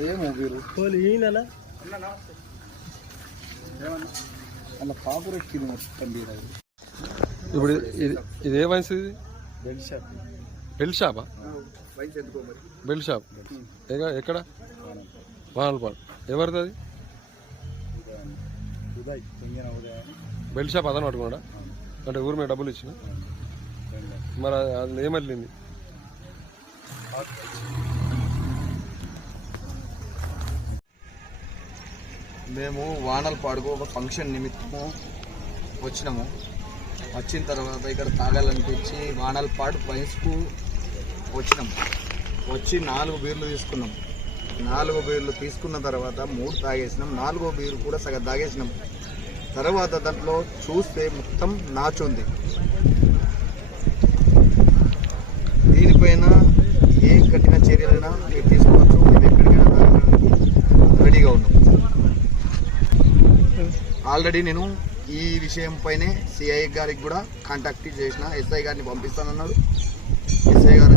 ఏమో వీరు వాళ్ళు ఈయన అలా కాపుర ఎక్కింది మొత్తం వీరు ఇప్పుడు ఇది ఇది ఏ వయసు ఇది? Bell shop. బెల్ షాపా? వయసు ఎందుకో మరి? Bell shop. ఎగ- ఎక్కడ? వానల్పాడు ఎవరిది అది? బెల్ షాప్ అతను పట్టుకున్నాడా? అంటే ఊరి మీద డబ్బులు ఇచ్చిన? మరి అది ఏమల్లింది మేము వానలు పాడుకు ఒక ఫంక్షన్ నిమిత్తము వచ్చినాము. వచ్చిన తర్వాత ఇక్కడ తాగాలనిపించి వానలు పాడు పైస్కు వచ్చినాము. వచ్చి నాలుగు బీర్లు తీసుకున్నాం. నాలుగు బీర్లు తీసుకున్న తర్వాత మూడు తాగేసినాం. నాలుగో బీరు కూడా సగం తాగేసినాం. తర్వాత దాంట్లో చూస్తే మొత్తం నాచుంది. దీనిపైన ఏ కఠిన చర్యలైనా మీరు తీసుకోవచ్చు. మేము ఎక్కడికైనా రెడీగా ఉన్నాం. ఆల్రెడీ నేను ఈ విషయంపైనే సిఐ గారికి కూడా కాంటాక్ట్ చేసిన ఎస్ఐ గారిని పంపిస్తానన్నాడు. ఎస్ఐ గారు